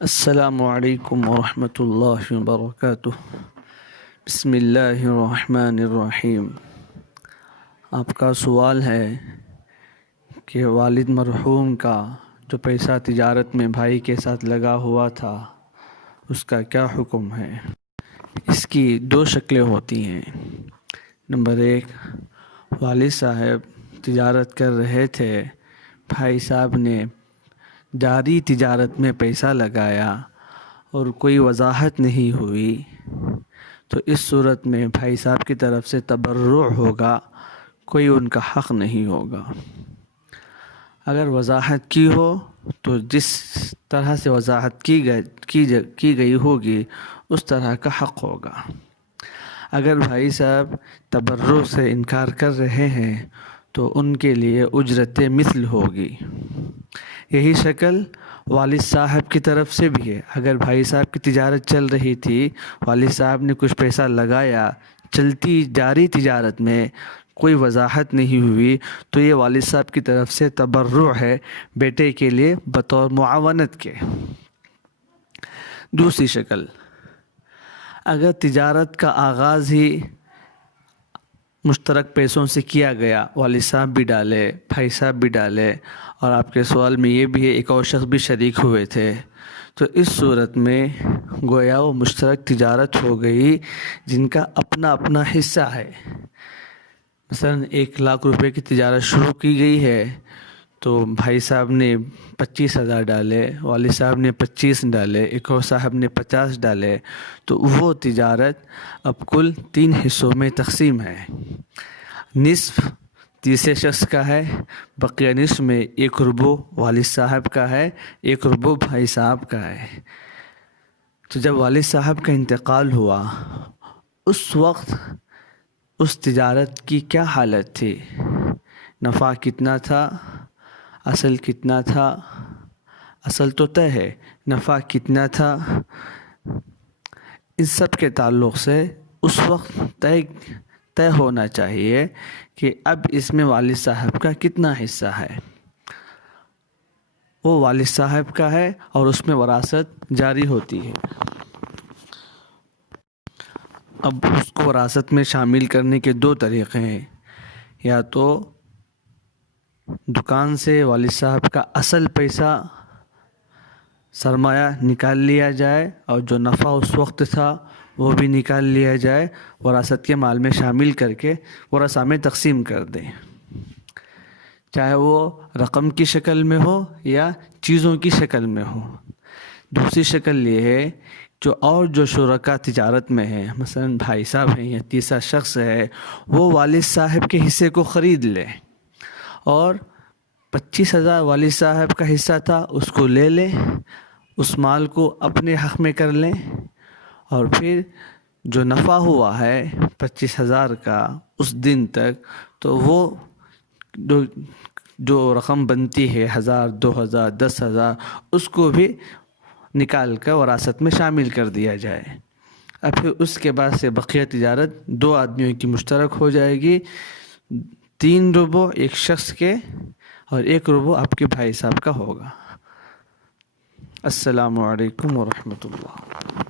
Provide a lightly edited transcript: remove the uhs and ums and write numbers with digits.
السلام علیکم ورحمۃ اللہ وبرکاتہ۔ بسم اللہ الرحمن الرحیم۔ آپ کا سوال ہے کہ والد مرحوم کا جو پیسہ تجارت میں بھائی کے ساتھ لگا ہوا تھا اس کا کیا حکم ہے؟ اس کی دو شکلیں ہوتی ہیں۔ نمبر 1، والد صاحب تجارت کر رہے تھے، بھائی صاحب نے جاری تجارت میں پیسہ لگایا اور کوئی وضاحت نہیں ہوئی، تو اس صورت میں بھائی صاحب کی طرف سے تبرع ہوگا، کوئی ان کا حق نہیں ہوگا۔ اگر وضاحت کی ہو تو جس طرح سے وضاحت کی گئی ہوگی اس طرح کا حق ہوگا۔ اگر بھائی صاحب تبرع سے انکار کر رہے ہیں تو ان کے لیے اجرت مثل ہوگی۔ یہی شکل والد صاحب کی طرف سے بھی ہے۔ اگر بھائی صاحب کی تجارت چل رہی تھی، والد صاحب نے کچھ پیسہ لگایا، چلتی جاری تجارت میں کوئی وضاحت نہیں ہوئی، تو یہ والد صاحب کی طرف سے تبرع ہے بیٹے کے لیے بطور معاونت کے۔ دوسری شکل، اگر تجارت کا آغاز ہی مشترک پیسوں سے کیا گیا، والد صاحب بھی ڈالے، بھائی صاحب بھی ڈالے، اور آپ کے سوال میں یہ بھی ہے ایک اور شخص بھی شریک ہوئے تھے، تو اس صورت میں گویا وہ مشترک تجارت ہو گئی جن کا اپنا اپنا حصہ ہے۔ مثلا 1,00,000 روپے کی تجارت شروع کی گئی ہے تو بھائی صاحب نے 25,000 ڈالے، والد صاحب نے 25 ڈالے، ایک اور صاحب نے 50 ڈالے، تو وہ تجارت اب کل 3 حصوں میں تقسیم ہے۔ نصف تیسرے شخص کا ہے، بقیہ نصف میں 1 ربع والد صاحب کا ہے، 1 ربع بھائی صاحب کا ہے۔ تو جب والد صاحب کا انتقال ہوا اس وقت اس تجارت کی کیا حالت تھی؟ نفع کتنا تھا؟ اصل کتنا تھا؟ اصل تو طے ہے، نفع کتنا تھا؟ اس سب کے تعلق سے اس وقت طے ہونا چاہیے کہ اب اس میں والد صاحب کا کتنا حصہ ہے۔ وہ والد صاحب کا ہے اور اس میں وراثت جاری ہوتی ہے۔ اب اس کو وراثت میں شامل کرنے کے 2 طریقے ہیں، یا تو دکان سے والد صاحب کا اصل پیسہ سرمایہ نکال لیا جائے اور جو نفع اس وقت تھا وہ بھی نکال لیا جائے، وراثت کے مال میں شامل کر کے ورثاء میں تقسیم کر دیں، چاہے وہ رقم کی شکل میں ہو یا چیزوں کی شکل میں ہو۔ دوسری شکل یہ ہے جو شرکاء تجارت میں ہیں، مثلا بھائی صاحب ہیں یا تیسرا شخص ہے، وہ والد صاحب کے حصے کو خرید لے اور 25,000 والد صاحب کا حصہ تھا اس کو لے لیں، اس مال کو اپنے حق میں کر لیں، اور پھر جو نفع ہوا ہے 25,000 کا اس دن تک، تو وہ جو رقم بنتی ہے 1,000 2,000 10,000 اس کو بھی نکال کر وراثت میں شامل کر دیا جائے۔ اب پھر اس کے بعد سے بقیہ تجارت 2 آدمیوں کی مشترک ہو جائے گی، 3 ربع ایک شخص کے اور 1 ربع آپ کے بھائی صاحب کا ہوگا۔ السلام علیکم ورحمۃ اللہ۔